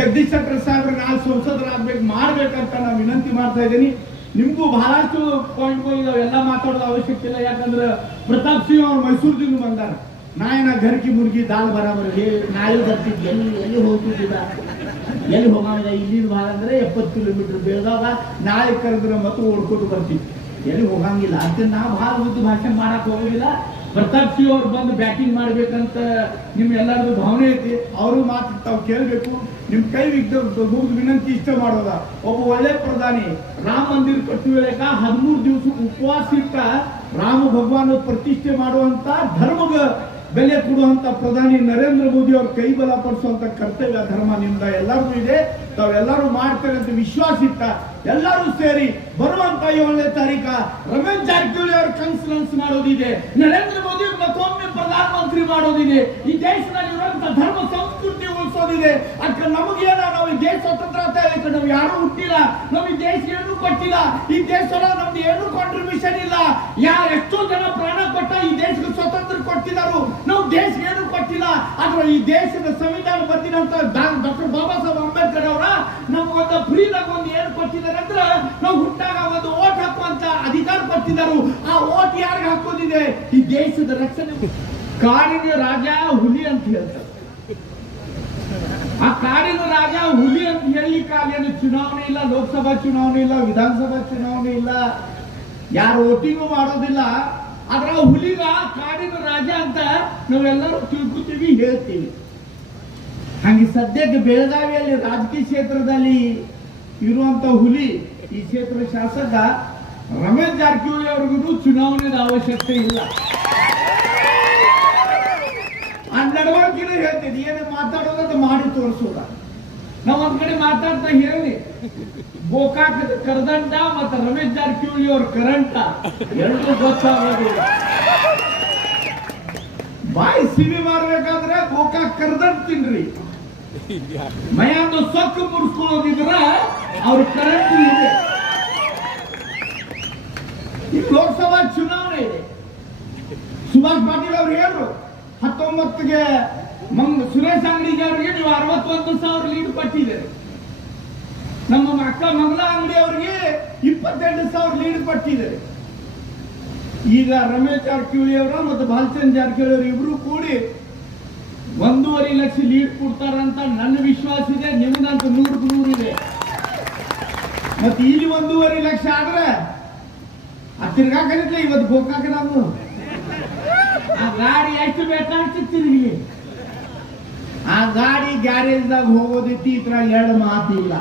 ಜಗದೀಶ್ ಶೆಟ್ಟರ್ ಸಾಹೇಬ್ರ ನಾಳೆ ಸಂಸದರಾಗ್ಬೇಕು, ಮಾಡ್ಬೇಕಂತ ನಾನು ವಿನಂತಿ ಮಾಡ್ತಾ ಇದ್ದೀನಿ. ನಿಮಗೂ ಬಹಳಷ್ಟು ಪಾಯಿಂಟ್ಗಳು ಇದಾವೆ, ಎಲ್ಲ ಮಾತಾಡೋದು ಅವಶ್ಯಕತೆ ಇಲ್ಲ. ಯಾಕಂದ್ರೆ ಪ್ರತಾಪ್ ಸಿಂಹ ಅವ್ರು ಮೈಸೂರದಿಂದ ಬಂದಾರ. ನಾಯಿನ ಗರ್ಕಿ ಮುರ್ಗಿ ದಾಲ್ ಬರಾಬರ್ ನಾಯಿ ಬರ್ತಿದ್ವಿ ಎಲ್ಲಿ ಎಲ್ಲಿ ಹೋಗ್ತಿದ್ದಿಲ್ಲ ಎಲ್ಲಿ ಹೋಗಿದ ಇಲ್ಲಿನ ಭಾಳ ಅಂದ್ರೆ ಎಪ್ಪತ್ತು ಕಿಲೋಮೀಟರ್ ಬೆಳೆದಾಗ ನಾಳೆ ಕರೆದ್ರೆ ಮತ್ತೆ ಓಡ್ಕೊಂಡು ಬರ್ತೀವಿ. ಎಲ್ಲಿ ಹೋಗಂಗಿಲ್ಲ. ಅಂತ ನಾವು ಭಾಳ ಉದ್ದು ಭಾಷಣ ಮಾಡಕ್ ಹೋಗೋದಿಲ್ಲ ಪ್ರತಾಪ್ ಸಿಂಗ್ ಅವ್ರು ಬಂದು ಬ್ಯಾಟಿಂಗ್ ಮಾಡ್ಬೇಕಂತ ನಿಮ್ ಎಲ್ಲರದು ಭಾವನೆ ಐತಿ. ಅವರು ಮಾತು ತಾವು ಕೇಳಬೇಕು. ನಿಮ್ ಕೈ ಮುಗಿದು ವಿನಂತಿ ಇಷ್ಟ ಮಾಡೋದ ಒಬ್ಬ ಒಳ್ಳೆ ಪ್ರಧಾನಿ, ರಾಮ ಮಂದಿರ ಕಟ್ಟುವೆಕ ಹದಿಮೂರು ದಿವಸ ಉಪವಾಸ ಇಟ್ಟ ರಾಮ ಭಗವಾನ್ ಪ್ರತಿಷ್ಠೆ ಮಾಡುವಂತ ಧರ್ಮಗ ಬೆಲೆ ಕೊಡುವಂತ ಪ್ರಧಾನಿ ನರೇಂದ್ರ ಮೋದಿ ಅವ್ರ ಕೈ ಬಲ ಪಡಿಸುವಂತ ಕರ್ತವ್ಯ, ಧರ್ಮ ನಿಮ್ದ ಎಲ್ಲರಿಗೂ ಇದೆ. ತಾವೆಲ್ಲರೂ ಮಾಡ್ತಾರೆ ಅಂತ ವಿಶ್ವಾಸ ಇಟ್ಟ. ಎಲ್ಲರೂ ಸೇರಿ ಬರುವಂತ ಏಳನೇ ತಾರೀಕ ರಮೇಶ್ ಜಾರಕಿಹೊಳಿ ಅವ್ರ ಕನ್ಸಲೆನ್ಸ್ ಮಾಡೋದಿದೆ. ನರೇಂದ್ರ ಮೋದಿ ಮತ್ತೊಮ್ಮೆ ಪ್ರಧಾನಮಂತ್ರಿ ಮಾಡೋದಿದೆ. ಈ ದೇಶದಲ್ಲಿ ಇರುವಂತ ಧರ್ಮ ಸಂಸ್ಕೃತಿ ಉಳಿಸೋದಿದೆ ಅದಕ್ಕೆ ನಮಗೇನ ನಾವು ದೇಶ ಸ್ವತಂತ್ರ ಅಂತ ಹೇಳಿದ್ರೆ ನಾವು ಯಾರು ಹುಟ್ಟಿಲ್ಲ. ನಮಗೆ ದೇಶ ಏನು ಕೊಟ್ಟಿಲ್ಲ. ಈ ದೇಶದ ನಮ್ದು ಏನು ಕಾಂಟ್ರಿಬ್ಯೂಷನ್ ಇಲ್ಲ. ಯಾರು ಎಷ್ಟೋ ಜನ ಪ್ರಾಣ ಕೊಟ್ಟ ಈ ದೇಶಕ್ಕೆ ಸ್ವತಂತ್ರ ಕೊಟ್ಟಿದ್ದಾರೆ. ನಾವು ದೇಶ ಏನು ಕೊಟ್ಟಿಲ್ಲ. ಆದ್ರೆ ಈ ದೇಶದ ಸಂವಿಧಾನ ಬಂದಿರಂತ ಡಾಕ್ಟರ್ ಬಾಬಾ ಸಾಹೇಬ್ ಅಂಬೇಡ್ಕರ್ ಅವರ ನಮಗೊಂದು ಫ್ರೀದಾಗ ಒಂದು ಏನು ಕೊಟ್ಟಿದ್ದಾರೆ ಅಂದ್ರೆ ನಾವು ಹುಟ್ಟಾಗ ಒಂದು ಓಟ್ ಹಾಕುವಂತ ಅಧಿಕಾರ ಕೊಟ್ಟಿದ್ದಾರೆ. ಆ ಓಟ್ ಯಾರಿಗೆ ಹಾಕೋದಿದೆ? ಈ ದೇಶದ ರಕ್ಷಣೆ. ಕಾಡಿನ ರಾಜ ಹುಲಿ ಅಂತ ಹೇಳ್ತಾರೆ. ಆ ಕಾಡಿನ ರಾಜ ಹುಲಿ ಅಂತ ಹೇಳಲಿಕ್ಕೆ ಅಲ್ಲೇನು ಚುನಾವಣೆ ಇಲ್ಲ, ಲೋಕಸಭಾ ಚುನಾವಣೆ ಇಲ್ಲ, ವಿಧಾನಸಭಾ ಚುನಾವಣೆ ಇಲ್ಲ. ಯಾರು ಓಟಿಂಗು ಮಾಡೋದಿಲ್ಲ. ಆದ್ರೆ ಆ ಹುಲಿಗ ಕಾಡಿನ ರಾಜ ಅಂತ ನಾವೆಲ್ಲರೂ ತಿಳ್ಕೊತೀವಿ, ಹೇಳ್ತೀವಿ. ಹಂಗೆ ಸದ್ಯಕ್ಕೆ ಬೆಳಗಾವಿಯಲ್ಲಿ ರಾಜಕೀಯ ಕ್ಷೇತ್ರದಲ್ಲಿ ಇರುವಂತ ಹುಲಿ ಈ ಕ್ಷೇತ್ರದ ಶಾಸಕ ರಮೇಶ್ ಜಾರಕಿಹೊಳಿ ಅವ್ರಿಗೂ ಚುನಾವಣೆದ ಅವಶ್ಯಕತೆ ಇಲ್ಲ. ಆ ನಡವಳಿಕೆನೂ ಹೇಳ್ತೀನಿ ಏನು ಮಾತಾಡೋದಂತ ಮಾಡಿ ತೋರಿಸೋದ. ನಾವ್ ಒಂದ್ ಕಡೆ ಮಾತಾಡ್ತಾ ಹೇಳಿ. ಗೋಕಾಕದ ಕರ್ದಂಟ ಮತ್ತೆ ರಮೇಶ್ ಜಾರಕಿಹೊಳಿ ಅವ್ರ ಕರಂಟ ಎರಡೂ ಗೊತ್ತಾಗೋದಿಲ್ಲ ಬಾಯಿ ಸಿವಿ ಮಾಡ್ಬೇಕಾದ್ರೆ ಗೋಕಾಕ್ ಕರ್ದಂಟ್ ತಿನ್ರಿ. ಮೈಯಾಂದು ಸೊಕ್ಕು ಮುಡ್ಸ್ಕೊಳ್ಳೋದಿದ್ರ ಅವ್ರ ಕರೆಂಟ್ ಇದೆ. ಲೋಕಸಭಾ ಚುನಾವಣೆ ಇದೆ. ಸುಭಾಷ್ ಪಾಟೀಲ್ ಅವ್ರು ಹೇಳ್ರು ಹತ್ತೊಂಬತ್ತಿಗೆ ಮಂಗ್ ಸುರೇಶ್ ಅಂಗಡಿಗೆ ಅವರಿಗೆ ನೀವು ಅರವತ್ತೊಂದು ಸಾವಿರ ಲೀಡ್ ಕೊಟ್ಟಿದ್ದೀರಿ. ನಮ್ಮ ಅಕ್ಕ ಮಂಗಲ ಅಂಗಡಿ ಅವರಿಗೆ ಇಪ್ಪತ್ತೆಂಟು ಸಾವಿರ ಲೀಡ್ ಕೊಟ್ಟಿದ್ದಾರೆ. ಈಗ ರಮೇಶ್ ಜಾರಕಿಹೊಳಿ ಅವರ ಮತ್ತು ಬಾಲಚಂದ್ರ ಜಾರಕಿಹೊಳಿ ಅವರು ಇಬ್ರು ಕೂಡಿ ಒಂದೂವರೆ ಲಕ್ಷ ಲೀಡ್ ಕೊಡ್ತಾರಂತ ನನ್ನ ವಿಶ್ವಾಸ ಇದೆ ನಿಮ್ದಂತ ನೂರಕ್ಕೆ ನೂರು ಇದೆ. ಮತ್ತೆ ಇಲ್ಲಿ ಒಂದೂವರೆ ಲಕ್ಷ ಆದ್ರೆ ಆ ತಿರ್ಗಾಕರಿದ್ಲೆ ಇವತ್ತು ಗೋಕಾಕ ನಾವು ಗಾಡಿ ಎಷ್ಟು ಬೇಕಾಗ್ತಿ ಅಷ್ಟು ತಿರುಗಿ ಆ ಗಾಡಿ ಗ್ಯಾರೇಜ್ದಾಗ ಹೋಗೋದಿತ್ತು ಇತರ ಎರಡು ಮಾತಿಲ್ಲ.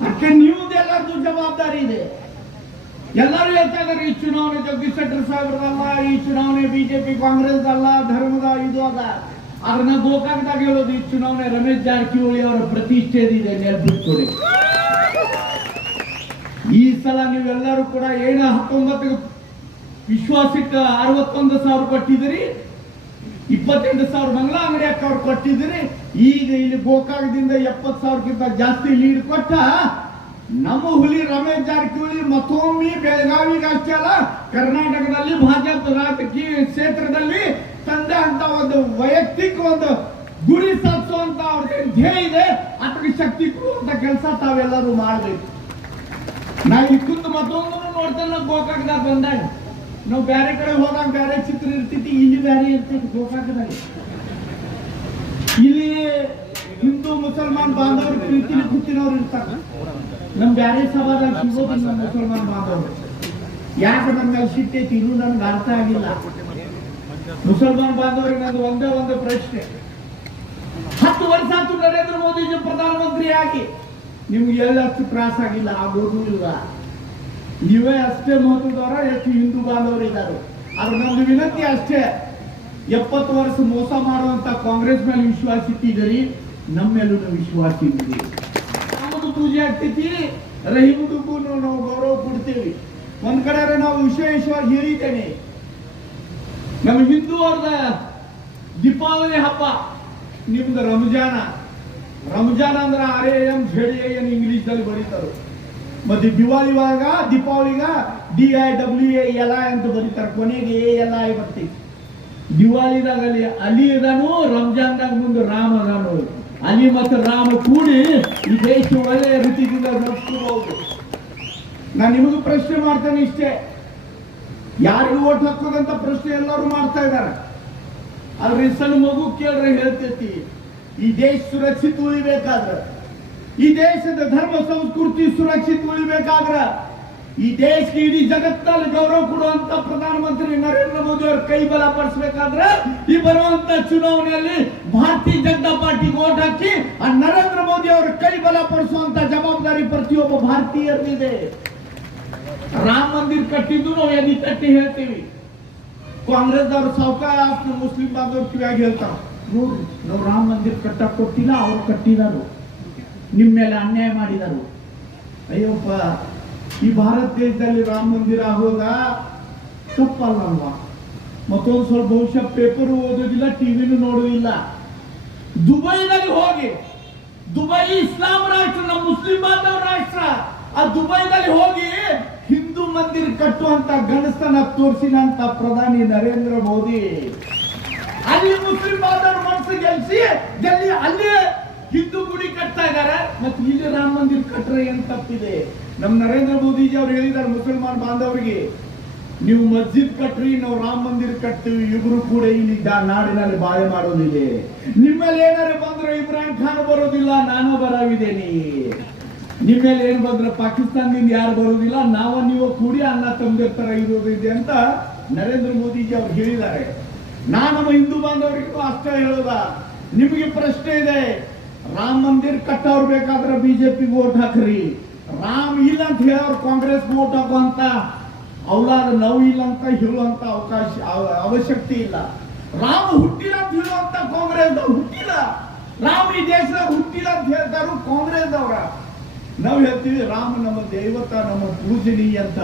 ಅದಕ್ಕೆ ನೀವುದೆಲ್ಲರದು ಜವಾಬ್ದಾರಿ ಇದೆ. ಎಲ್ಲರೂ ಹೇಳ್ತಾ ಇದಾರೆ ಈ ಚುನಾವಣೆ ಜಗದೀಶ್ ಸಾಹೇಬ್ರದಲ್ಲ, ಈ ಚುನಾವಣೆ ಬಿಜೆಪಿ ಕಾಂಗ್ರೆಸ್ ಅಲ್ಲ ಧರ್ಮದ ಇದು ಅದ. ಆದ್ರೆ ಗೋಕಾಕ್ದಾಗ ಹೇಳೋದು, ಈ ಚುನಾವಣೆ ರಮೇಶ್ ಜಾರಕಿಹೊಳಿ ಅವರ ಪ್ರತಿಷ್ಠೆ ಇದೆ ನೆನಪಿಟ್ಕೊಡಿ ಈ ಸಲ ನೀವೆಲ್ಲರೂ ಕೂಡ ಏನ ಹತ್ತೊಂಬತ್ತು ವಿಶ್ವಾಸಕ್ಕೆ ಅರವತ್ತೊಂದು ಸಾವಿರ ಕೊಟ್ಟಿದ್ರಿ ಇಪ್ಪತ್ತೆಂಟು ಸಾವಿರ ಮಂಗಳ ಅಂಗಡಿ ಅವ್ರು ಕೊಟ್ಟಿದ್ರಿ ಈಗ ಇಲ್ಲಿ ಗೋಕಾಕದಿಂದ ಎಪ್ಪತ್ತು ಸಾವಿರಕ್ಕಿಂತ ಜಾಸ್ತಿ ಲೀಡ್ ಕೊಟ್ಟ ನಮ್ಮ ಹುಲಿ ರಮೇಶ್ ಜಾರಕಿಹೊಳಿ ಮತ್ತೊಮ್ಮೆ ಬೆಳಗಾವಿಗೆ ಅಷ್ಟೇ ಅಲ್ಲ, ಕರ್ನಾಟಕದಲ್ಲಿ ಭಾಜಪ ರಾಜಕೀಯ ಕ್ಷೇತ್ರದಲ್ಲಿ ತಂದೆ ಅಂತ ಒಂದು ವೈಯಕ್ತಿಕ ಒಂದು ಗುರಿ ಸಾಧಿಸುವಂತ ಅವ್ರಿಗೆ ಧ್ಯೇಯ ಇದೆ. ಅದಕ್ಕೆ ಶಕ್ತಿ ಕೊಡುವಂತ ಕೆಲಸ ತಾವೆಲ್ಲರೂ ಮಾಡಬೇಕು. ನಾವು ಇಲ್ಲಿ ಮತ್ತೊಂದನ್ನು ಮತ್ತೊಂದು ನೋಡ್ತೇನೆ ಗೋಕಾಕದಾಗ ಬಂದಾಗ. ನಾವು ಬೇರೆ ಕಡೆ ಹೋದಾಗ ಬೇರೆ ಚಿತ್ರ ಇರ್ತೈತಿ ಇಲ್ಲಿ ಬೇರೆ ಇರ್ತೈತಿ ಗೋಕಾಕದಲ್ಲಿ. ಇಲ್ಲಿ ಹಿಂದೂ ಮುಸಲ್ಮಾನ್ ಬಾಂಧವರು ಪ್ರೀತಿಲಿ ಕೂತಿನವ್ರು ಇರ್ತಾರೆ. ನಮ್ ಬ್ಯಾರೆ ಸಭಾದಾಗ ಸಿಗೋದಿಲ್ಲ ಮುಸಲ್ಮಾನ್ ಬಾಂಧವರು. ಯಾಕೆ ಅಲ್ಲಿ ಸಿಟ್ಟೈತಿ ಇನ್ನೂ ನನ್ಗೆ ಅರ್ಥ ಆಗಿಲ್ಲ. ಮುಸಲ್ಮಾನ್ ಬಾಂಧವರಿಗೆ ನಂದು ಒಂದೇ ಒಂದು ಪ್ರಶ್ನೆ. ಹತ್ತು ವರ್ಷ ಆಯ್ತು ನರೇಂದ್ರ ಮೋದಿಜಿ ಪ್ರಧಾನಮಂತ್ರಿ ಆಗಿ. ನಿಮ್ಗೆ ಎಲ್ಲಷ್ಟು ತ್ರಾಸ ಆಗಿಲ್ಲ, ಆಗೋದು ಇಲ್ಲ. ನೀವೇ ಅಷ್ಟೇ ಮಹತ್ವದವರ ಹೆಚ್ಚು ಹಿಂದೂ ಬಾಂಧವರು ಇದ್ದಾರೆ ಆದ್ರೆ ನಮ್ದು ವಿನಂತಿ ಅಷ್ಟೇ. ಎಪ್ಪತ್ತು ವರ್ಷ ಮೋಸ ಮಾಡುವಂತ ಕಾಂಗ್ರೆಸ್ ಮೇಲೆ ವಿಶ್ವಾಸ ಇಟ್ಟಿದ್ದೀರಿ ನಮ್ಮ ಮೇಲೂ ವಿಶ್ವಾಸ ಇದ್ದೀರಿ ನಮ್ಮದು ಪೂಜೆ ಆಗ್ತೈತಿ ರಹೀಮುಗೂ ನಾವು ಗೌರವ ಕೊಡ್ತೀವಿ. ಒಂದ್ ಕಡೆ ನಾವು ವಿಶೇಷವಾಗಿ ಹಿರಿತೇನೆ ನಮ್ಮ ಹಿಂದೂ ಅವ್ರದ ದೀಪಾವಳಿ ಹಬ್ಬ, ನಿಮ್ದು ರಂಜಾನ. ರಂಜಾನ್ ಅಂದ್ರೆ R A M Z A N English ದಲ್ಲಿ ಬರೀತಾರೆ. ಮತ್ತೆ ದಿವಾಳಿ ಇವಾಗ ದೀಪಾವಳಿಗ D I W A L I ಅಂತ ಬರೀತಾರೆ. ಕೊನೆಗೆ ಎ ಎಲ್ ಐ ಬರ್ತಿ ದಿವಾಳಿದಾಗ ಅಲ್ಲಿ ಅಲಿ ಇದಾನು ರಂಜಾನ್ದಾಗ ಮುಂದೆ ರಾಮ ಅದಾನು ಅಲಿ ಮತ್ತು ರಾಮ ಕೂಡಿ ಈ ದೇಶ ಒಳ್ಳೆಯ ರೀತಿಯಿಂದ ನಡೆಸ್ಕೋಬಹುದು ನಾನು ನಿಮಗೂ ಪ್ರಶ್ನೆ ಮಾಡ್ತೇನೆ ಇಷ್ಟೇ. ಯಾರಿಗೂ ಓಟ್ ಹಾಕೋದಂತ ಪ್ರಶ್ನೆ ಎಲ್ಲರೂ ಮಾಡ್ತಾ ಇದ್ದಾರೆ. ಆದ್ರೆ ಸಣ್ಣ ಮಗು ಕೇಳ್ರೆ ಹೇಳ್ತೈತಿ, ಈ ದೇಶ ಸುರಕ್ಷಿತ ಉಳಿಬೇಕಾದ್ರ ಈ ದೇಶದ ಧರ್ಮ ಸಂಸ್ಕೃತಿ ಸುರಕ್ಷಿತ ಉಳಿಬೇಕಾದ್ರ ಈ ದೇಶಕ್ಕೆ ಇಡೀ ಜಗತ್ತಲ್ಲಿ ಗೌರವ ಕೊಡುವಂತ ಪ್ರಧಾನಮಂತ್ರಿ ನರೇಂದ್ರ ಮೋದಿ ಅವರ ಕೈ ಬಲ ಪಡಿಸಬೇಕಾದ್ರೆ ಈ ಬರುವಂತ ಚುನಾವಣೆಯಲ್ಲಿ ಭಾರತೀಯ ಜನತಾ ಪಾರ್ಟಿ ಓಟ್ ಹಾಕಿ ಆ ನರೇಂದ್ರ ಮೋದಿ ಅವರ ಕೈ ಬಲ ಪಡಿಸುವಂತ ಜವಾಬ್ದಾರಿ ಪ್ರತಿಯೊಬ್ಬ ಭಾರತೀಯರಲ್ಲಿದೆ. ರಾಮ ಮಂದಿರ ಕಟ್ಟಿದ್ದು ನಾವು ಎದಿ ಹೇಳ್ತೀವಿ. ಕಾಂಗ್ರೆಸ್ ಅವರು ಸಾವುಕಾರ ಮುಸ್ಲಿಂ ಬಾಂಧವ್ರ ಕಿವಿಯಾಗಿ ಹೇಳ್ತಾರ? ನೋಡ್ರಿ, ನಾವು ರಾಮ ಮಂದಿರ್ ಕಟ್ಟಕ್ ಕೊಟ್ಟಿಲ್ಲ, ಅವ್ರು ಕಟ್ಟಿದಾರು. ನಿಮ್ಮ ಮೇಲೆ ಅನ್ಯಾಯ ಮಾಡಿದರು. ಅಯ್ಯಪ್ಪ, ಈ ಭಾರತ ದೇಶದಲ್ಲಿ ರಾಮ ಮಂದಿರ ಆಗುವಾಗ ತಪ್ಪಲ್ಲ ಅಲ್ವಾ ಮತ್ತೊಂದು ಸ್ವಲ್ಪ ಬಹುಶಃ ಪೇಪರ್ ಓದೋದಿಲ್ಲ ಟಿವಿನೂ ನೋಡೋದಿಲ್ಲ ದುಬೈನಲ್ಲಿ ಹೋಗಿ, ದುಬೈ ಇಸ್ಲಾಂ ರಾಷ್ಟ್ರ, ನಮ್ಮ ಮುಸ್ಲಿಂ ಬಾಂಧವ ರಾಷ್ಟ್ರ, ಆ ದುಬೈನಲ್ಲಿ ಹೋಗಿ ಹಿಂದೂ ಮಂದಿರ ಕಟ್ಟುವಂತ ಗಣಸ್ತನ ತೋರಿಸಿದಂತ ಪ್ರಧಾನಿ ನರೇಂದ್ರ ಮೋದಿ. ಅಲ್ಲಿ ಮುಸ್ಲಿಂ ಬಾಂಧವರ ಮನಸ್ಸು ಗೆಲ್ಸಿ, ಗೆಲ್ಲಿ, ಅಲ್ಲಿ ಹಿಂದೂ ಗುಡಿ ಕಟ್ತಾ ಇದಾರೆ ಮತ್ತೆ ಇಲ್ಲಿ ರಾಮ ಮಂದಿರ್ ಕಟ್ರೆ ಏನ್ ತಪ್ಪಿದೆ? ನಮ್ ನರೇಂದ್ರ ಮೋದಿಜಿ ಅವ್ರು ಹೇಳಿದ್ದಾರೆ ಮುಸಲ್ಮಾನ್ ಬಾಂಧವರಿಗೆ. ನೀವು ಮಸ್ಜಿದ್ ಕಟ್ರಿ, ನಾವು ರಾಮ ಮಂದಿರ್ ಕಟ್ತೀವಿ, ಇಬ್ರು ಕೂಡ ಇಲ್ಲಿ ನಾಡಿನಲ್ಲಿ ಬಾಳೆ ಮಾಡೋದಿದೆ. ನಿಮ್ಮಲ್ಲಿ ಏನಾರು ಬಂದ್ರೆ ಇಬ್ರಾಹಿಂ ಖಾನ್ ಬರೋದಿಲ್ಲ, ನಾನು ಬರಾವಿದ್ದೇನೆ ನಿಮ್ಮಲ್ಲಿ ಏನ್ ಬಂದ್ರೆ ಪಾಕಿಸ್ತಾನದಿಂದ ಯಾರು ಬರೋದಿಲ್ಲ, ನಾವ ನೀವು ಕೂಡಿ ಅನ್ನ ತಂದಿರ್ತಾರ ತರ ಇರೋದಿದೆ ಅಂತ ನರೇಂದ್ರ ಮೋದಿಜಿ ಅವ್ರು ಹೇಳಿದ್ದಾರೆ. ನಾನು ನಮ್ಮ ಹಿಂದೂ ಬಾಂಧವರಿಗೂ ಅಷ್ಟೇ ಹೇಳೋದ. ನಿಮಗೆ ಪ್ರಶ್ನೆ ಇದೆ ರಾಮ ಮಂದಿರ್ ಕಟ್ಟವ್ರು ಬೇಕಾದ್ರೆ ಬಿಜೆಪಿ ಓಟ್ ಹಾಕ್ರಿ. ರಾಮ್ ಇಲ್ಲ ಅಂತ ಹೇಳೋರು ಕಾಂಗ್ರೆಸ್ ವೋಟ್ ಹಾಕುವಂತ ಅವಲಾದ ನೋವು ಇಲ್ಲ ಅಂತ ಹೇಳುವಂತ ಅವಕಾಶ, ಅವ- ಅವಶ್ಯಕತೆ ಇಲ್ಲ. ರಾಮ ಹುಟ್ಟಿಲ್ಲ ಅಂತ ಹೇಳುವಂತ ಕಾಂಗ್ರೆಸ್ ಹುಟ್ಟಿಲ್ಲ. ರಾಮ ಈ ದೇಶದಾಗ ಹುಟ್ಟಿಲ್ಲ ಅಂತ ಹೇಳ್ತಾರು ಕಾಂಗ್ರೆಸ್ ಅವರ ನಾವು ಹೇಳ್ತೀವಿ ರಾಮ ನಮ್ಮ ದೇವತ, ನಮ್ಮ ಪೂಜನೀಯ ಅಂತ.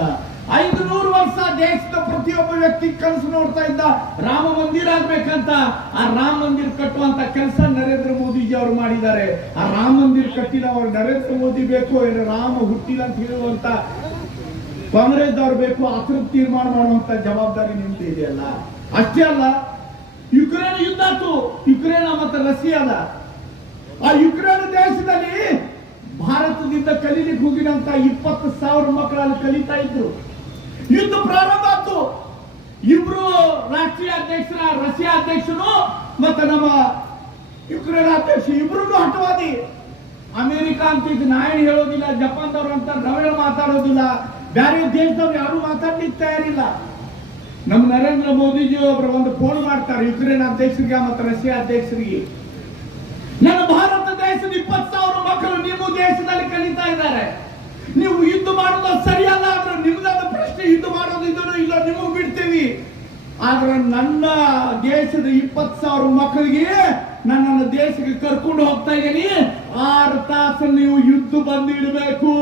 ಐದು ನೂರು ವರ್ಷ ದೇಶದ ಪ್ರತಿಯೊಬ್ಬ ವ್ಯಕ್ತಿ ಕನಸು ನೋಡ್ತಾ ಇದ್ದ ರಾಮ ಮಂದಿರ ಆಗ್ಬೇಕಂತ, ಆ ರಾಮ ಮಂದಿರ ಕಟ್ಟುವಂತ ಕೆಲಸ ನರೇಂದ್ರ ಮೋದಿಜಿ ಅವರು ಮಾಡಿದ್ದಾರೆ. ಆ ರಾಮ ಮಂದಿರ ಕಟ್ಟಿಲ್ಲ, ಅವ್ರು ನರೇಂದ್ರ ಮೋದಿ ಬೇಕು ರಾಮ ಹುಟ್ಟಿಲ್ಲ ಅಂತ ಹೇಳುವಂತ ಕಾಂಗ್ರೆಸ್ ಅವ್ರು ಬೇಕು ಅದ್ರ ತೀರ್ಮಾನ ಮಾಡುವಂತ ಜವಾಬ್ದಾರಿ ನಿಮ್ದು ಇದೆಯಲ್ಲ? ಅಷ್ಟೇ ಅಲ್ಲ, ಯುಕ್ರೇನ್ ಯುದ್ಧ ಆಯ್ತು. ಯುಕ್ರೇನ್ ಮತ್ತೆ ರಷ್ಯಾದ ಆ ಯುಕ್ರೇನ್ ದೇಶದಲ್ಲಿ ಭಾರತದಿಂದ ಕಲೀಲಿಕ್ಕೆ ಹೋಗಿದಂತ ಇಪ್ಪತ್ತು ಸಾವಿರ ಮಕ್ಕಳಲ್ಲಿ ಕಲಿತಾ ಇದ್ರು. ಯುದ್ಧ ಪ್ರಾರಂಭ ಆಯ್ತು. ಇಬ್ರು ರಾಷ್ಟ್ರೀಯ ಅಧ್ಯಕ್ಷರ, ರಷ್ಯಾ ಅಧ್ಯಕ್ಷರು ಮತ್ತೆ ನಮ್ಮ ಯುಕ್ರೇನ್ ಅಧ್ಯಕ್ಷ ಇಬ್ರು ಹಠವಾದಿ. ಅಮೆರಿಕ ಅಂತ ಇದು ನಾಯಣ ಹೇಳೋದಿಲ್ಲ, ಜಪಾನ್ದವ್ರು ಅಂತ ನಾವೇ ಮಾತಾಡೋದಿಲ್ಲ ಬೇರೆ ದೇಶದವ್ರು ಯಾರು ಮಾತಾಡ್ಲಿಕ್ಕೆ ತಯಾರಿಲ್ಲ. ನಮ್ಮ ನರೇಂದ್ರ ಮೋದಿಜಿ ಒಬ್ರು ಒಂದು ಫೋನ್ ಮಾಡ್ತಾರೆ, ಯುಕ್ರೇನ್ ಅಧ್ಯಕ್ಷರಿಗೆ ಮತ್ತು ರಷ್ಯಾ ಅಧ್ಯಕ್ಷರಿಗೆ. ನನ್ನ ಭಾರತ ದೇಶದ ಇಪ್ಪತ್ತು ಸಾವಿರ ಮಕ್ಕಳು ನಿಮ್ಮ ದೇಶದಲ್ಲಿ ಕಲಿತಾ ಇದ್ದಾರೆ. ನೀವು ಯುದ್ಧ ಮಾಡೋದು ಸರಿಯಲ್ಲ, ಆದ್ರೆ ನಿಮ್ದಾದ ಪ್ರಶ್ನೆ ಯುದ್ಧ ಮಾಡೋದು ಇಲ್ಲ, ನಿಮಗ್ ಬಿಡ್ತೀವಿ. ಆದ್ರೆ ನನ್ನ ದೇಶದ ಇಪ್ಪತ್ತು ಸಾವಿರ ಮಕ್ಕಳಿಗೆ ನನ್ನ ದೇಶಕ್ಕೆ ಕರ್ಕೊಂಡು ಹೋಗ್ತಾ ಇದ್ದೀನಿ. ಆರು ತಾಸು ನೀವು ಯುದ್ಧ ಬಂದಿಡಬೇಕು.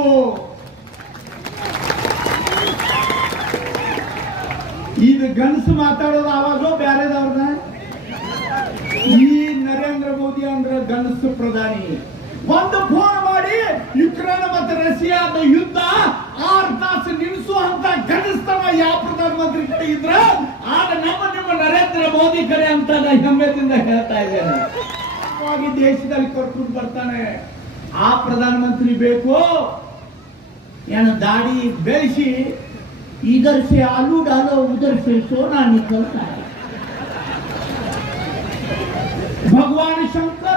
ಇದು ಗನಸು ಮಾತಾಡೋದು ಆವಾಗ ಬೇರೆದವ್ರನ್ನ ಈ ನರೇಂದ್ರ ಮೋದಿ ಅಂದ್ರೆ ಗನಸು ಪ್ರಧಾನಿ. ಒಂದು ಫೋನ್ ಮಾಡಿ ಯುಕ್ರೇನ್ ಮತ್ತು ರಷ್ಯಾದ ಯುದ್ಧ ಆರ್ ತಾಸು ನಿಲ್ಲಿಸುವಂತ ಕನಿಷ್ಠನ ಯಾವ ಪ್ರಧಾನಮಂತ್ರಿ ಕಡೆ ಇದ್ರ, ಆಗ ನಮ್ಮ ನಿಮ್ಮ ನರೇಂದ್ರ ಮೋದಿ ಕಡೆ ಅಂತ ನಾನು ಹೆಮ್ಮೆದಿಂದ ಹೇಳ್ತಾ ಇದ್ದೇನೆ. ದೇಶದಲ್ಲಿ ಕರ್ಕೊಂಡು ಬರ್ತಾನೆ. ಆ ಪ್ರಧಾನಮಂತ್ರಿ ಬೇಕು. ಏನ ದಾಡಿ ಬೆಳೆಸಿ, ಇದರ್ಸಿ ಅಲ್ಲೂ ಡಾಲೋ ಉದರ್ಸಿ ಸೋನಾ ಭಗವಾನ್ ಶಂಕರ್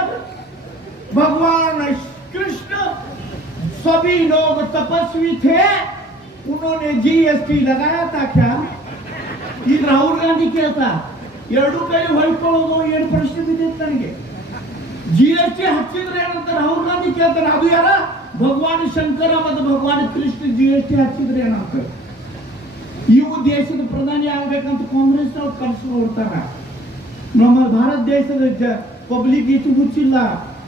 भगवान शंकर भगवान कृष्ण सभी लोग तपस्वी थे उन्होंने जीएसटी लगाया था क्या ಈಗ ರಾಹುಲ್ ಗಾಂಧಿ ಕೇಳ್ತಾ ಎರಡು ಕೈ ಹೊಯ್ಕೊಳ್ಳೋದು ಏನು ಪ್ರಶ್ನೆ ಬಿದ್ದಿತ್ತು ನನಗೆ ಜಿ ಎಸ್ ಟಿ ಹಚ್ಚಿದ್ರೆ ಏನಂತ ರಾಹುಲ್ ಗಾಂಧಿ ಕೇಳ್ತಾರೆ ಅದು ಯಾರ ಭಗವಾನ್ ಶಂಕರ ಮತ್ತು Bhagwan Krishna G S T ಹಚ್ಚಿದ್ರೆ ಏನಂತ ಇವು ದೇಶದ ಪ್ರಧಾನಿ ಆಗ್ಬೇಕಂತ ಕಾಂಗ್ರೆಸ್ ಅವ್ರು ಕನಸು ನೋಡ್ತಾರ ನಮ್ಮ ಭಾರತ ದೇಶದ ಪಬ್ಲಿಕ್ ಇಷ್ಟು ಹುಚ್ಚಿಲ್ಲ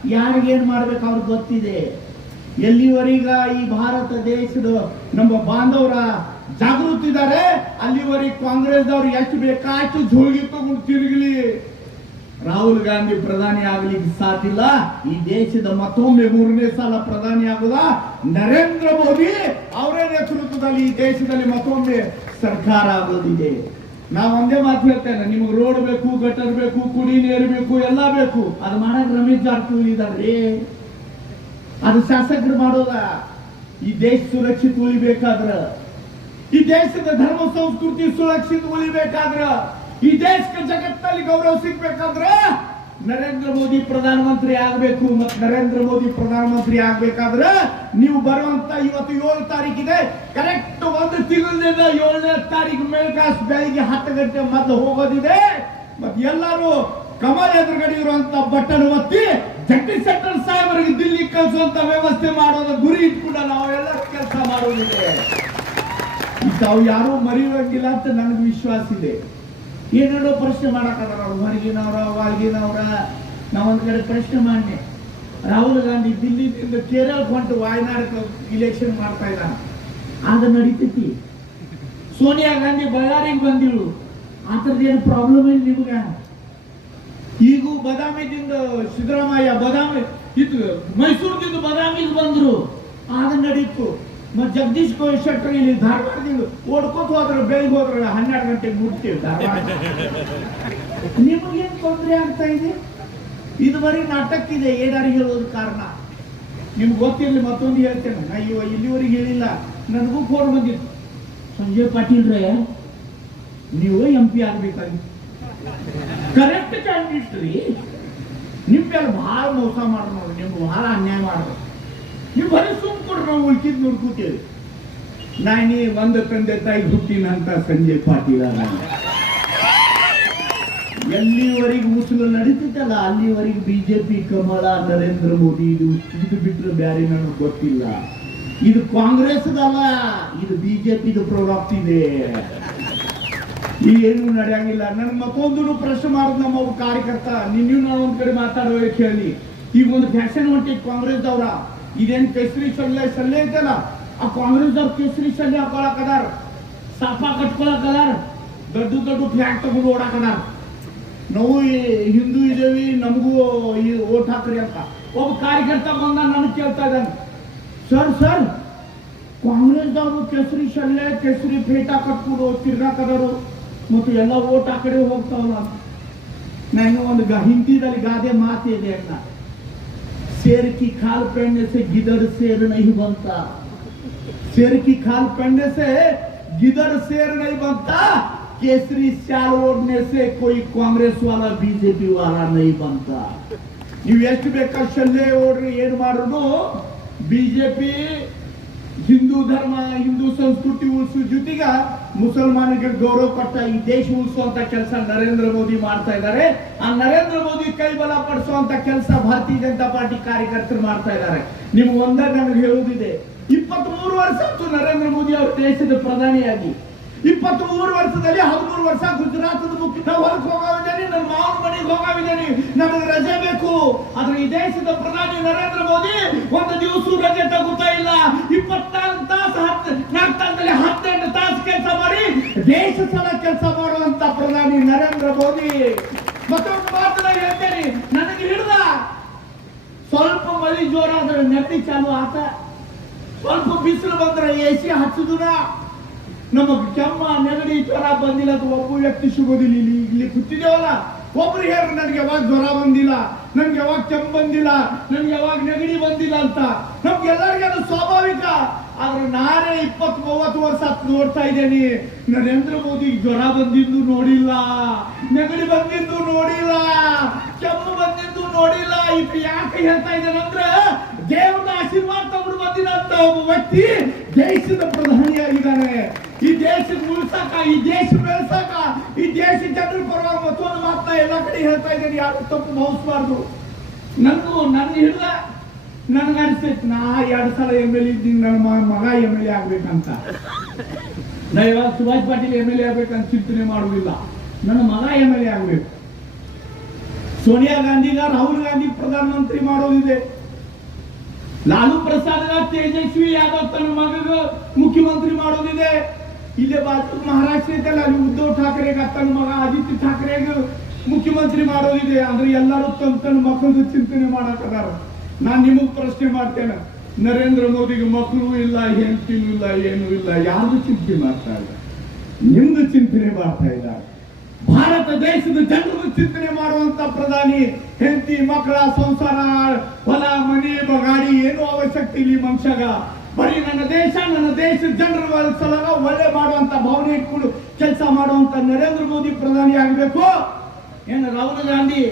ಯಾರಿಗೇನ್ ಮಾಡ್ಬೇಕು ಅವ್ರಿಗೆ ಗೊತ್ತಿದೆ? ಎಲ್ಲಿವರೆಗ ಈ ಭಾರತ ದೇಶದ ನಮ್ಮ ಬಾಂಧವರ ಜಾಗೃತಿದ್ದಾರೆ ಅಲ್ಲಿವರೆಗೆ ಕಾಂಗ್ರೆಸ್ದವ್ರು ಎಷ್ಟು ಬೇಕಾಷ್ಟು ಜೋಗಿ ತಗೊಂಡು ತಿರುಗಲಿ. ರಾಹುಲ್ ಗಾಂಧಿ ಪ್ರಧಾನಿ ಆಗ್ಲಿಕ್ಕೆ ಸಾಧ್ಯ ಈ ದೇಶದ ಮತ್ತೊಮ್ಮೆ ಮೂರನೇ ಸಲ ಪ್ರಧಾನಿ ಆಗುದ? ನರೇಂದ್ರ ಮೋದಿ ಅವರೇ ನೇತೃತ್ವದಲ್ಲಿ ಈ ದೇಶದಲ್ಲಿ ಮತ್ತೊಮ್ಮೆ ಸರ್ಕಾರ ಆಗೋದಿದೆ. ನಾ ಒಂದೇ ಮಾತು ಹೇಳ್ತೇನೆ, ನಿಮ್ಗೆ ರೋಡ್ ಬೇಕು ಗಟರ್ ಬೇಕು ಕುಡಿ ನೀರು ಬೇಕು, ಎಲ್ಲ ಬೇಕು. ಅದು ಮಾಡಕ್ ರಮೇಶ್ ಜಾರಕಿಹೊಳಿ ಇದಾರ್ರಿ ಅದು ಶಾಸಕರು ಮಾಡೋದ. ಈ ದೇಶ ಸುರಕ್ಷಿತ ಉಳಿಬೇಕಾದ್ರ. ಈ ದೇಶದ ಧರ್ಮ, ಸಂಸ್ಕೃತಿ ಸುರಕ್ಷಿತ ಉಳಿಬೇಕಾದ್ರ. ಈ ದೇಶಕ್ಕೆ ಜಗತ್ತಲ್ಲಿ ಗೌರವ ಸಿಗ್ಬೇಕಾದ್ರ ನರೇಂದ್ರ ಮೋದಿ ಪ್ರಧಾನಮಂತ್ರಿ ಆಗಬೇಕು ಮತ್ತು ನರೇಂದ್ರ ಮೋದಿ ಪ್ರಧಾನಮಂತ್ರಿ ಆಗ್ಬೇಕಾದ್ರ ನೀವು ಬರುವಂತ ಇವತ್ತು ಏಳು ತಾರೀಕಿದೆ ಕರೆಕ್ಟ್ ಒಂದು ತಿಂಗಳಿಂದ ಏಳನೇ ತಾರೀಕು ಮೇಲ್ಕಾಸ್ ಬೆಳಿಗ್ಗೆ ಹತ್ತು ಗಂಟೆ ಮೊದಲು ಹೋಗೋದಿದೆ. ಮತ್ತೆ ಎಲ್ಲರೂ ಕಮಲ್ ಎದುರುಗಡೆ ಇರುವಂತ ಬಟನ್ ಒತ್ತಿ ಜಗದೀಶ್ ಶೆಟ್ಟರ್ ಸಾಹೇಬರಿಗೆ ದಿಲ್ಲಿ ಕಳಿಸುವಂತ ವ್ಯವಸ್ಥೆ ಮಾಡೋದು ಗುರಿ ಇಟ್ಕೊಂಡು ಎಲ್ಲ ಕೆಲಸ ಮಾಡೋದಿದೆ. ತಾವು ಯಾರು ಮರೆಯುವಂಗಿಲ್ಲ ಅಂತ ನನಗೆ ವಿಶ್ವಾಸ ಇದೆ. ಏನೇನೋ ಪ್ರಶ್ನೆ ಮಾಡಕ್ಕದಾರ ಅವ್ರು. ಹೊರಗಿನವ್ರ, ಒಳಗಿನವ್ರ. ನಾವೊಂದು ಕಡೆ ಪ್ರಶ್ನೆ ಮಾಡಿ ರಾಹುಲ್ ಗಾಂಧಿ ದಿಲ್ಲಿದಿಂದ ಕೇರಳ ಹೊಂಟು ವಾಯನಾಡಕ್ಕೆ ಇಲೆಕ್ಷನ್ ಮಾಡ್ತಾ ಇದ್ದಾನೆ. ಆಗ ನಡೀತೈತಿ. ಸೋನಿಯಾ ಗಾಂಧಿ ಬಳ್ಳಾರಿಗೆ ಬಂದಿಳು ಆ ಏನು ಪ್ರಾಬ್ಲಮ್ ಇಲ್ಲ ನಿಮ್ಗ? ಈಗೂ ಬದಾಮಿದಿಂದ ಸಿದ್ದರಾಮಯ್ಯ ಬದಾಮಿ, ಇದು ಮೈಸೂರದಿಂದ ಬದಾಮಿಗೆ ಬಂದರು. ಆಗ ನಡೀತು. ಮತ್ ಜಗದೀಶ್ ಕೋ ಶೆಟ್ಟರ್ ಇಲ್ಲಿ ಧಾರವಾಡದಿಂದ ಓಡ್ಕೋತ ಹೋದ್ರೆ ಬೆಳಿಗ್ಗೆ ಹೋದ್ರೆ ಹನ್ನೆರಡು ಗಂಟೆಗೆ ಮುಟ್ತೀವಿ ಧಾರವಾಡ. ನಿಮಗೇನ್ ತೊಂದರೆ ಆಗ್ತಾ ಇದೆ? ಇದುವರೆಗೆ ಇದೆ ಏನಾರು ಹೇಳೋದು ಕಾರಣ? ನಿಮ್ಗೆ ಗೊತ್ತಿರಲಿ ಮತ್ತೊಂದು ಹೇಳ್ತೇನೆ. ನಾ ಇವ ಇಲ್ಲಿವರೆಗೆ ಹೇಳಿಲ್ಲ. ನನಗೂ ಫೋನ್ ಬಂದಿತ್ತು. ಸಂಜಯ್ ಪಾಟೀಲ್ ರೇ ನೀವು ಎಂ ಪಿ ಆಗ್ಬೇಕಾಗಿತ್ತು ಕರೆಕ್ಟ್ ಕ್ಯಾಂಡಿಡೇಟ್ ರೀ ನಿಮ್ಗೆಲ್ಲ ಭಾಳ ಮೋಸ ಮಾಡ್ರಿ ನೋಡಿ ನಿಮ್ಗೆ ಭಾಳ ಅನ್ಯಾಯ ಮಾಡ್ರಿ ನೀವು ಬರೀ ಸುಮ್ ಕೊಡ್ರಿ ನಾವು ಉಳ್ಕಿದ್ ನೋಡ್ಕೋತೀವಿ. ನಾನೇ ಒಂದು ತಂದೆ ತಾಯಿ ಹುಟ್ಟಿನಂತ ಸಂಜಯ್ ಪಾಟೀಲ ನಾನು. ಎಲ್ಲಿವರೆಗೆ ಮುಸುಲು ನಡೀತಿತ್ತಲ್ಲ ಅಲ್ಲಿವರೆಗೆ ಬಿಜೆಪಿ, ಕಮಲ, ನರೇಂದ್ರ ಮೋದಿ, ಇದು ಇದು ಬಿಟ್ಟರೆ ಬೇರೆ ನನಗೆ ಗೊತ್ತಿಲ್ಲ. ಇದು ಕಾಂಗ್ರೆಸ್ದಲ್ಲ, ಇದು ಬಿಜೆಪಿದು ಪ್ರೊಡಕ್ಟ್ ಇದೆ. ಏನು ನಡೆಯಂಗಿಲ್ಲ. ನನ್ನ ಮತ್ತೊಂದು ಪ್ರಶ್ನೆ ಮಾಡುದು ನಮ್ಮ ಕಾರ್ಯಕರ್ತ. ನಿನ್ನೂ ನಾವು ಒಂದ್ ಕಡೆ ಮಾತಾಡುವ ಕೇಳಿ. ಈಗ ಒಂದು ಫ್ಯಾಷನ್ ಹೊಂಟಿ ಕಾಂಗ್ರೆಸ್ ದವ್ರ ಇದೇನ್ ಕೇಸರಿ ಸಲ್ಲೆ ಸಲ್ಲೆ ಐತಲ್ಲ? ಆ ಕಾಂಗ್ರೆಸ್ ದವ್ರ ಕೇಸರಿ ಸಲ್ಲೆ ಹಾಕೊಳಕದಾರ. ಸಾಪ ಕಟ್ಕೊಳಕದಾರ. ದೊಡ್ಡ ದೊಡ್ಡ ಫ್ಲಾಟ್ ತಗೊಂಡು ಓಡಾಕದಾರ. ನಾವು ಹಿಂದೂ ಇದೇವಿ, ನಮಗೂ ಈ ಓಟ್ ಹಾಕ್ರಿ ಅಂತ. ಒಬ್ಬ ಕಾರ್ಯಕರ್ತ ಬಂದ ನನಗೆ ಕೇಳ್ತಾ ಇದ್ದಾನೆ. ಸರ್ ಸರ್, ಕಾಂಗ್ರೆಸ್ದವರು ಕೇಸರಿ ಶಲ್ಲೆ ಕೇಸರಿ ಪೇಟ ಕಟ್ಕೊಂಡು ತಿರ್ಗಾಕದರು ಮತ್ತು ಎಲ್ಲ ಓಟ್ ಆ ಕಡೆ ಹೋಗ್ತಾವಲ್ಲ ಅಂತ. ನಾನು ಒಂದು ಹಿಂದಿದಲ್ಲಿ ಗಾದೆ ಮಾತಿದೆ ಅಣ್ಣ शेर की खाल पहनने से गिदड़ शेर नहीं बनता शेर की खाल पहनने से गिदड़ शेर नहीं बनता केसरी शाल ओढ़ने से कोई कांग्रेस वाला बीजेपी वाला नहीं बनता ನೀವು ಎಷ್ಟು ಬೇಕಾದ್ರೆ ಶಲ್ಲೆ ಓಡ್ರಿ ಏನ್ ಮಾಡಿದ್ರು ಬಿಜೆಪಿ ಹಿಂದೂ ಧರ್ಮ, ಹಿಂದೂ ಸಂಸ್ಕೃತಿ ಉಳಿಸೋ ಜೊತೆಗ ಮುಸಲ್ಮಾನಿಗೆ ಗೌರವ ಕೊಟ್ಟ ಈ ದೇಶ ಉಳಿಸುವಂತ ಕೆಲಸ ನರೇಂದ್ರ ಮೋದಿ ಮಾಡ್ತಾ ಇದ್ದಾರೆ. ಆ ನರೇಂದ್ರ ಮೋದಿ ಕೈ ಬಲ ಪಡಿಸುವಂತ ಕೆಲಸ ಭಾರತೀಯ ಜನತಾ ಪಾರ್ಟಿ ಕಾರ್ಯಕರ್ತರು ಮಾಡ್ತಾ ಇದ್ದಾರೆ. ನಿಮ್ಗೆ ಒಂದೇ ನನಗೆ ಹೇಳುವುದಿದೆ ಇಪ್ಪತ್ತ್ ಮೂರು ವರ್ಷ ನರೇಂದ್ರ ಮೋದಿ ಅವರು ದೇಶದ ಪ್ರಧಾನಿಯಾಗಿ. ಇಪ್ಪತ್ತ್ ಮೂರು ವರ್ಷದಲ್ಲಿ ಹದಿಮೂರು ವರ್ಷ ಗುಜರಾತ್ ಮುಖ್ಯ ನಾವು ಹೊರಗೆ ಹೋಗಿದ್ದೇನೆ ನನ್ನ ಮಾವನ ಮನೆಗೆ ಹೋಗಿದ್ದೇನೆ ನಮಗೆ ರಜೆ ಬೇಕು. ಆದ್ರೆ ಈ ದೇಶದ ಪ್ರಧಾನಿ ನರೇಂದ್ರ ಮೋದಿ ಒಂದು ದಿವಸ ರಜೆ ತಗೋತಾ ಇಲ್ಲ. ಇಪ್ಪತ್ನಾಲ್ಕು ತಾಸು ಹತ್ತು ನಾಲ್ಕು ತಾಸದಲ್ಲಿ ಹತ್ತೆಂಟು ತಾಸು ಕೆಲಸ ಮಾಡಿ ದೇಶ ಸಲ ಕೆಲಸ ಮಾಡುವಂತ ಪ್ರಧಾನಿ ನರೇಂದ್ರ ಮೋದಿ. ಮತ್ತೊಂದು ಮಾತನ್ನ ಹೇಳ್ತೇನೆ. ನನಗೆ ಹಿಡಿದ. ಸ್ವಲ್ಪ ಮಳಿ ಜೋರಾದ್ರೆ ನೆಟ್ಟಿ ಚಾಲು ಆತ. ಸ್ವಲ್ಪ ಬಿಸಿಲು ಬಂದ್ರೆ ಎ ಸಿ ಹಚ್ಚುದುನ? ನಮಗ್ ಕೆಮ್ಮ ನೆಗಡಿ ಜ್ವರ ಬಂದಿಲ್ಲ ಅದು ಒಬ್ಬ ವ್ಯಕ್ತಿ ಸಿಗೋದಿಲ್ಲ. ಇಲ್ಲಿ ಇಲ್ಲಿ ಕೂತಿದ್ದೇವಲ್ಲ ಒಬ್ರು ಹೇಳಿ ನನ್ಗೆ ಯಾವಾಗ ಜ್ವರ ಬಂದಿಲ್ಲ? ನನ್ಗೆ ಯಾವಾಗ ಕೆಮ್ಮು ಬಂದಿಲ್ಲ? ನನ್ಗೆ ಯಾವಾಗ ನೆಗಡಿ ಬಂದಿಲ್ಲ ಅಂತ. ನಮ್ಗೆಲ್ಲರಿಗೆ ಅದು ಸ್ವಾಭಾವಿಕ. ಆದ್ರೆ ನಾನೇ ಇಪ್ಪತ್ ಮೂವತ್ತು ವರ್ಷ ನೋಡ್ತಾ ಇದ್ದೇನೆ. ನರೇಂದ್ರ ಮೋದಿ ಜ್ವರ ಬಂದಿದ್ದು ನೋಡಿಲ್ಲ. ನೆಗಡಿ ಬಂದಿದ್ದು ನೋಡಿಲ್ಲ. ಕೆಮ್ಮು ಬಂದಿದ್ದು ನೋಡಿಲ್ಲ. ಇಪ್ಪ ಯಾಕೆ ಹೇಳ್ತಾ ಇದ್ದೇನೆ ಅಂದ್ರೆ, ದೇವರ ಆಶೀರ್ವಾದ ತಗೊಂಡು ಅಂತ ಒಬ್ಬ ವ್ಯಕ್ತಿ ದೇಶದ ಪ್ರಧಾನಿಯಾಗಿದ್ದಾನೆ. ಈ ದೇಶದ ಉಳಿಸಾಕ ಈ ದೇಶ ಬೆಳೆಸಾಕ, ಈ ದೇಶ ಜನರು ಪರವಾಗಿ ಮತ್ತೊಂದು ಮಾತನ್ನ ಎಲ್ಲ ಕಡೆ ಹೇಳ್ತಾ ಇದ್ದೀನಿ. ಯಾರು ತಪ್ಪು ಭಾವಿಸ್ಬಾರ್ದು. ನಂದು, ನನ್ನ ಹಿಡ್ದ ಅನಿಸ್ತೈತಿ. ನಾ ಎರಡು ಸಲ ಎಂ ಎಲ್ ಇದ್ದೀನಿ, ನನ್ನ ಮಗ ಎಂ ಎಲ್ ಎ ಆಗ್ಬೇಕಂತ. ನಾ Subhash Patil M L A ಆಗ್ಬೇಕಂತ ಚಿಂತನೆ ಮಾಡುವುದಿಲ್ಲ. ನನ್ನ ಮಗ ಎಂ ಎಲ್ ಎ ಆಗ್ಬೇಕು. ಸೋನಿಯಾ ಗಾಂಧಿಗ, ರಾಹುಲ್ ಗಾಂಧಿ ಪ್ರಧಾನಮಂತ್ರಿ ಮಾಡೋದಿದೆ. ಲಾಲು ಪ್ರಸಾದ್ ತೇಜಸ್ವಿ ಯಾದವ್ ತನ್ನ ಮಗಗ ಮುಖ್ಯಮಂತ್ರಿ ಮಾಡೋದಿದೆ. ಇಲ್ಲೇ ಬಾಜು ಮಹಾರಾಷ್ಟ್ರ ಐತಲ್ಲ, ಅಲ್ಲಿ ಉದ್ಧವ್ ಠಾಕ್ರೆಗ ತನ್ನ ಮಗ ಆದಿತ್ಯ ಠಾಕ್ರೆಗೆ ಮುಖ್ಯಮಂತ್ರಿ ಮಾಡೋದಿದೆ. ಅಂದ್ರೆ ಎಲ್ಲರೂ ತಮ್ಮ ತನ್ನ ಮಕ್ಕಳದು ಚಿಂತನೆ ಮಾಡಾಕದಾರ ನಾನು ನಿಮಗ್ ಪ್ರಶ್ನೆ ಮಾಡ್ತೇನೆ. ನರೇಂದ್ರ ಮೋದಿಗೆ ಮಕ್ಕಳು ಇಲ್ಲ, ಹೆಂಡತಿನೂ ಇಲ್ಲ, ಏನೂ ಇಲ್ಲ ಯಾರು ಚಿಂತೆ ಮಾಡ್ತಾ ಇಲ್ಲ? ನಿಮ್ದು ಚಿಂತನೆ ಮಾಡ್ತಾ ಇಲ್ಲ. ಭಾರತ ದೇಶದ ಜನರು ಚಿಂತನೆ ಮಾಡುವಂತ ಪ್ರಧಾನಿ, ಹೆಂಡತಿ, ಮಕ್ಕಳ, ಸಂಸಾರ, ಹೊಲ, ಮನೆ, ಬಗಾಡಿ, ಏನು ಅವಶ್ಯಕತೆ ಇಲ್ಲಿ ಮನುಷ್ಯಗ. ಬರೀ ನನ್ನ ದೇಶ, ನನ್ನ ದೇಶದ ಜನರ ಸಲಗ ಒಳ್ಳೆ ಮಾಡುವಂತ ಭಾವನೆ ಇಟ್ಕೊಂಡು ಕೆಲಸ ಮಾಡುವಂತ ನರೇಂದ್ರ ಮೋದಿ ಪ್ರಧಾನಿ ಆಗಬೇಕು. ಏನು ರಾಹುಲ್ ಗಾಂಧಿ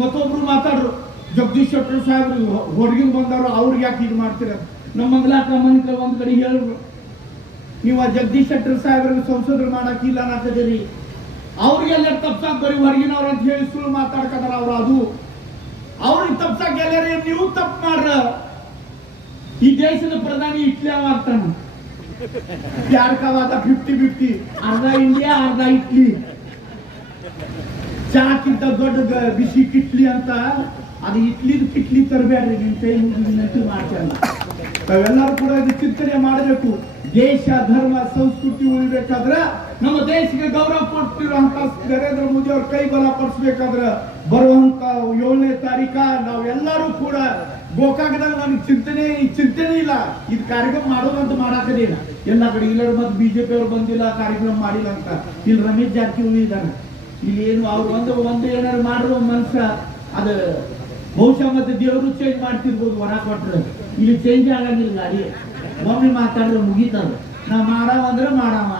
ಮತ್ತೊಬ್ರು ಮಾತಾಡ್ರು, ಜಗದೀಶ್ ಶೆಟ್ಟರ್ ಸಾಹೇಬ್ರು ಹೊರಗಿನ ಬಂದವರು, ಅವ್ರಿಗೆ ಯಾಕೆ ಇದು ಮಾಡ್ತೀರ? ನಮ್ಮ ಮಂಗಲಾಕ ಮನೆ ಒಂದ್ ಕಡೆ ಹೇಳಿದ್ರು ನೀವು ಆ ಜಗದೀಶ್ ಶೆಟ್ಟರ್ ಸಾಹೇಬ್ರಿಗೆ ಸಂಸದರು ಮಾಡಕ್ಕಿಲ್ಲ ಅನ್ನಕದಿರಿ ಅವ್ರಿಗೆಲ್ಲ ತಪ್ಸಾಕ್ ಬರೀ ಹೊರಗಿನವ್ರು ಅಂತ ಹೇಳಿ ಸುಳ್ಳು ಮಾತಾಡ್ಕದಾರ ಅವ್ರು ಅದು. ಅವ್ರಿಗೆ ತಪ್ಸಾಕ್ ಎಲ್ಲರೇ ನೀವು ತಪ್ಪು ಮಾಡ್ರ? ಈ ದೇಶದ ಪ್ರಧಾನಿ ಇಟ್ಲಿ ಅವ ಆಗ್ತಾನ ಯಾರ್ಕವಾದ ಫಿಫ್ಟಿ ಫಿಫ್ಟಿ ಅರ್ಧ ಇಂಡಿಯಾ ಅರ್ಧ ಇಟ್ಲಿ. ಚಾಕಿದ್ದ ದೊಡ್ಡ ಬಿಸಿ ಕಿಟ್ಲಿ ಅಂತ. ಅದು ಇಟ್ಲಿದ್ ಕಿಟ್ಲಿ ತರಬೇಡ್ರಿ ನಿಮ್ ಕೈ ಮುಗಿದು ನಾವೆಲ್ಲರೂ ಕೂಡ ಇದು ಚಿಂತನೆ ಮಾಡಬೇಕು. ದೇಶ, ಧರ್ಮ, ಸಂಸ್ಕೃತಿ ಉಳಿಬೇಕಾದ್ರ ನಮ್ಮ ದೇಶಕ್ಕೆ ಗೌರವ ಕೊಡ್ತಿರುವಂತ ನರೇಂದ್ರ ಮೋದಿ ಅವ್ರ ಕೈ ಬಲ ಪಡಿಸ್ಬೇಕಾದ್ರ ಬರುವಂತ ಏಳನೇ ತಾರೀಕ ನಾವೆಲ್ಲರೂ ಕೂಡ ಗೋಕಾಕದಾಗ ನನಗೆ ಚಿಂತನೆ ಚಿಂತನೆ ಇಲ್ಲ. ಇದು ಕಾರ್ಯಕ್ರಮ ಮಾಡೋದಂತ ಮಾಡಾಕದೇನ ಎಲ್ಲ ಕಡೆ ಇಲ್ಲ ಮತ್ತೆ ಬಿಜೆಪಿ ಅವ್ರು ಬಂದಿಲ್ಲ, ಕಾರ್ಯಕ್ರಮ ಮಾಡಿಲ್ಲ ಅಂತ. ಇಲ್ಲಿ ರಮೇಶ್ ಜಾರಕಿಹೊಳಿ ಇದ್ದಾನೆ. ಇಲ್ಲಿ ಏನು ಅವ್ರು ಒಂದು ಒಂದು ಏನಾರು ಮಾಡಿರೋ ಮನುಷ್ಯ, ಅದು ಬಹುಶಃ ಮತ್ತೆ ದೇವರು ಚೇಂಜ್ ಮಾಡ್ತಿರ್ಬೋದು ಹೊರ ಕೊಟ್ಟರೆ ಇಲ್ಲಿ ಚೇಂಜ್ ಆಗಂಗಿಲ್ಲ ಗಾಡಿ. ಒಮ್ಮೆ ಮಾತಾಡಿದ್ರೆ ಮುಗೀತದ. ನಾ ಮಾಡವ ಅಂದ್ರೆ ಮಾಡವ.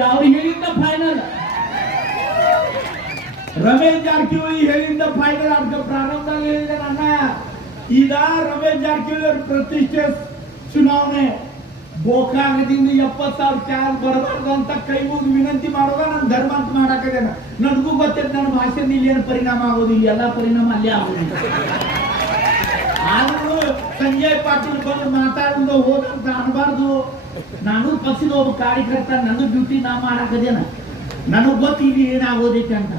ಯಾವ್ರಿಗೆ ಫೈನಲ್ ರಮೇಶ್ ಜಾರಕಿಹೊಳಿ ಹೇಳಿದ್ದ ಫೈನಲ್ ಆಡ್ಕ ಪ್ರಾರಂಭದಲ್ಲಿ ಹೇಳಿದ ನನ್ನ. ಈಗ ರಮೇಶ್ ಜಾರಕಿಹೊಳಿ ಅವ್ರ ಪ್ರತಿಷ್ಠೆ ಚುನಾವಣೆ ಗೋಕಾಗದಿಂದ ಎಪ್ಪತ್ ಸಾವಿರ ಕ್ಯಾನ್ ಬರಬಾರ್ದು ಅಂತ ಕೈ ವಿನಂತಿ ಮಾಡುವ ನಾನು ಧರ್ಮ ಅಂತ ಮಾಡಾಕದೇನ ನನಗೂ ಗೊತ್ತೈತೆ ನನ್ನ ಭಾಷೆ ಇಲ್ಲಿ ಏನು ಪರಿಣಾಮ ಆಗೋದು ಇಲ್ಲಿ ಎಲ್ಲ ಪರಿಣಾಮ ಅಲ್ಲೇ ಆಗೋದು. ಆದ್ರೂ ಸಂಜಯ್ ಪಾಟೀಲ್ ಬಂದು ಮಾತಾಡಿದ ಹೋದಂತ ಅನ್ಬಾರ್ದು. ನಾನು ಪಕ್ಷದ ಒಬ್ಬ ಕಾರ್ಯಕರ್ತ, ನನ್ನ ಡ್ಯೂಟಿ ನಾ ಮಾಡಾಕದೇನ ನನಗೆ ಗೊತ್ತಿದೆ ಏನಾಗೋದಿತ್ತು ಏನಾಗೋದೈತೆ ಅಂತ.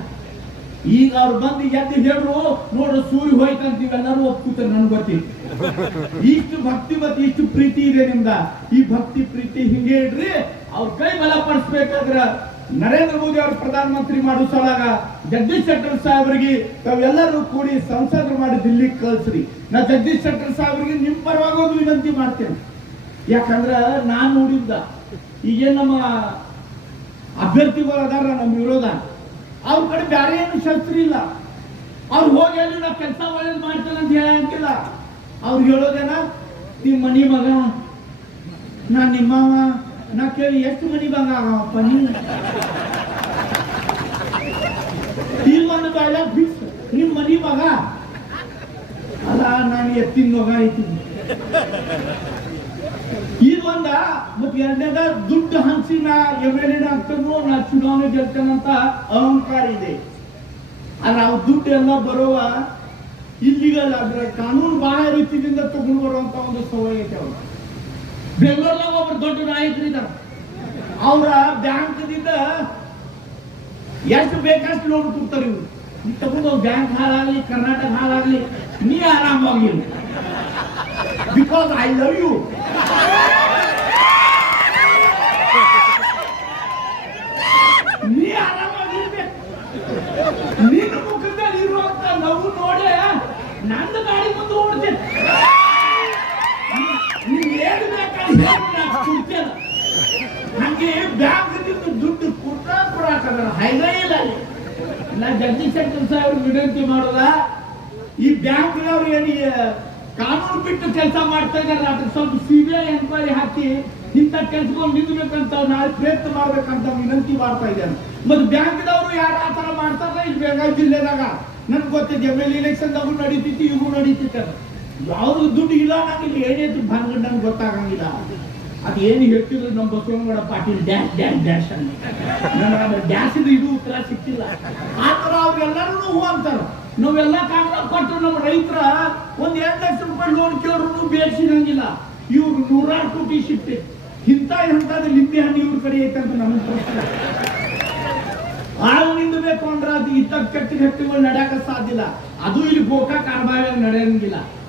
ಈಗ ಅವ್ರು ಬಂದು ಎದ್ದು ಹೇಳ್ರು ನೋಡು ಸೂರ್ಯ ಹೋಯ್ತಂತ ಇವೆಲ್ಲರೂ ಒಪ್ಕೂತಾರೆ ನನ್ಗೆ ಗೊತ್ತಿಲ್ಲ. ಇಷ್ಟು ಭಕ್ತಿ ಮತ್ತು ಇಷ್ಟು ಪ್ರೀತಿ ಇದೆ ನಿಮ್ದ. ಈ ಭಕ್ತಿ, ಪ್ರೀತಿ ಹಿಂಗೆ ಇಡ್ರಿ, ಅವ್ರ ಕೈ ಬಲ ಪಡಿಸ್ಬೇಕಾದ್ರ ನರೇಂದ್ರ ಮೋದಿ ಪ್ರಧಾನ ಪ್ರಧಾನಮಂತ್ರಿ ಮಾಡೋ ಸಲಾಗ ಜಗದೀಶ್ ಶೆಟ್ಟರ್ ಸಾಹೇಬ್ರಿಗೆ ತಾವೆಲ್ಲರೂ ಕೂಡಿ ಸಂಸದರು ಮಾಡಿ ದಿಲ್ಲಿಗೆ ಕಳ್ಸ್ರಿ. ನಾ ಜಗದೀಶ್ ಶೆಟ್ಟರ್ ಸಾಹೇಬ್ರಿಗೆ ನಿಮ್ ಪರವಾಗಿ ಒಂದು ವಿನಂತಿ ಮಾಡ್ತೇನೆ. ಯಾಕಂದ್ರ ನಾನು ನೋಡಿದ್ದ. ಈಗೇನು ನಮ್ಮ ಅಭ್ಯರ್ಥಿಗಳು ಅದಾರ ನಮ್ಮ ವಿರೋಧ. ಅವ್ರ ಕಡೆ ಬೇರೆ ಏನು ಶಸ್ತ್ರ ಇಲ್ಲ. ಅವ್ರು ಹೋಗಿ ನಾ ಕೆಲಸ ಒಳ್ಳೇದು ಮಾಡ್ತೇನೆ ಅಂತ ಹೇಳಂಗಿಲ್ಲ ಅವ್ರು ಹೇಳೋದೇನ ನಿಮ್ಮ ಮನಿ ಮಗ, ನಾ ನಿಮ್ಮವ ನಾ ಕೇಳಿ ಎಷ್ಟು ಮನಿ ಮಗ ಆಗವಪ್ಪ ನೀ ಒಂದು ಡೈಲಾಗ್ ನಿಮ್ಮ ನಿಮ್ ಮನಿ ಮಗ? ಅಲ್ಲ, ನಾನು ಎತ್ತಿನ ಮಗ ಐತಿ. ಈಗ ಒಂದ ಮತ್ ಎರಡನೇದ ದುಡ್ಡು ಹಂಚಿ ನಾ ಎಂ ಎಲ್ ನಾ ಚುನಾವಣೆ ಗೆಲ್ತೇನಂತ ಅಹಂಕಾರ ಇದೆ. ಅವ್ ದುಡ್ಡು ಎಲ್ಲ ಬರುವ ಇಲ್ಲಿಗಲ್ಲ, ಅಂದ್ರೆ ಕಾನೂನು ಬಹಳ ರೀತಿಯಿಂದ ತಗೊಂಡು ಬರುವಂತ ಒಂದು ಸವಯ ಐತೆ ಅವ್ರು. ಬೆಂಗಳೂರ್ನಾಗ ಒಬ್ರು ದೊಡ್ಡ ನಾಯಕರಿದ್ದಾರೆ ಅವರ ಬ್ಯಾಂಕ್ದಿಂದ ಎಷ್ಟು ಬೇಕಷ್ಟು ಲೋನ್ ಕೊಡ್ತಾರೆ ಇವ್ರು. ನೀ ತಗೊಂಡು ಬ್ಯಾಂಕ್ ಹಾಳಾಗ್ಲಿ, ಕರ್ನಾಟಕ ಹಾಳಾಗ್ಲಿ, ನೀ ಆರಾಮಾಗ್ಲಿ ಬಿಕಾಸ್ ಐ ಲವ್ ಯು ನೀ ಆರಾಮಾಗಿರ್ಬೇಕು ನಿನ್ನ ಮುಖದಲ್ಲಿ ಇರುವಂತ ನಗು ನೋಡೆ ನಂದು ಗಾಡಿ ಮುಂದೆ ಓಡ್ತೇನೆ ನೀನ್ ಏನ್ ಬೇಕಾದ್ರೆ ಹೇಳು, ನಾನ್ ಕೊಡ್ತೇನೆ. ಹಂಗೆ ಬ್ಯಾಂಕ್ನಿಂದ ದುಡ್ಡು ಕೊಟ್ಟ ಹೈವೇ ಇಲ್ಲ ನಾ ಜಗದೀಶ್ ಶೆಟ್ಟರ್ ಸಾಹೇಬ್ರು ವಿನಂತಿ ಮಾಡೋದ, ಈ ಬ್ಯಾಂಕ್ನವ್ರು ಏನು ಕಾನೂನು ಬಿಟ್ಟು ಕೆಲಸ ಮಾಡ್ತಾ ಇದಾರೆ, ಅದ್ರ ಸ್ವಲ್ಪ ಸಿ ಬಿ ಐ ಎನ್ಕ್ವೈರಿ ಹಾಕಿ ಇಂಥ ಕೆಲ್ಸಗಳು ನಿಲ್ಬೇಕಂತ ನಾಳೆ ಪ್ರಯತ್ನ ಮಾಡ್ಬೇಕಂತ ವಿನಂತಿ ಮಾಡ್ತಾ ಇದ್ದೇನೆ ಮತ್ತೆ ಬ್ಯಾಂಕ್ದವರು ಯಾರು ಆ ಥರ ಮಾಡ್ತಾರ ಇಲ್ಲಿ ಬೆಳಗಾವಿ ಜಿಲ್ಲೆದಾಗ? ನನ್ಗೆ ಗೊತ್ತಿದೆ ಎಂ ಎಲ್ ಇಲೆಕ್ಷನ್ದಾಗೂ ನಡೀತಿತ್ತು ಇವು ನಡೀತಿತ್ತು. ಯಾವ್ದು ದುಡ್ಡು ಇಲ್ಲ ಏನೇ ದುಡ್ಡು ಬಂದ್ಬಿಟ್ಟು ನನ್ಗೆ ಗೊತ್ತಾಗಂಗಿಲ್ಲ. ಅದು ಏನು ಹೇಳ್ತಿದ್ರು ನಮ್ಮ Basavanagouda Patil? Dash dash dash ಅಂತ. ಡ್ಯಾಶ್ ಇದು ಉತ್ತರ ಸಿಕ್ಕಿಲ್ಲ. ಆ ಥರ ಅವ್ರೆಲ್ಲರೂ ಹೂ ಅಂತಾರ. ನಾವೆಲ್ಲ ಕಾಗದ ಕೊಟ್ಟರು ನಮ್ಮ ರೈತರ ಒಂದ್ ಎರಡ್ ಲಕ್ಷ ರೂಪಾಯಿ ಲೋನ್ ಕೇಳಿದ್ರು ಬೇಸಿರಂಗಿಲ್ಲ ಇವ್ರು ನೂರಾರು ಕೋಟಿ ಸಿಕ್ತಿ ಇಂಥ ಎಂಥದ್ದು ಲಿಂಬೆ ಹಣ್ಣು ಇವ್ರ ಕಡೆ ಐತೆ ಅಂತ ನಮಗೆ ಪ್ರಶ್ನೆ. ಆಳು ಬೇಕು ಅಂದ್ರೆ ಅದು ಇತ್ತ ಕೆಟ್ಟ ವ್ಯಕ್ತಿಗಳು ನಡೆಯಕ ಸಾಧ್ಯ ಇಲ್ಲ. ಅದು ಇಲ್ಲಿ ಗೋಕಾಕ್ ಕಾರ್ಬಾರ್ ನಡೆಯಂಗಿಲ್ಲ.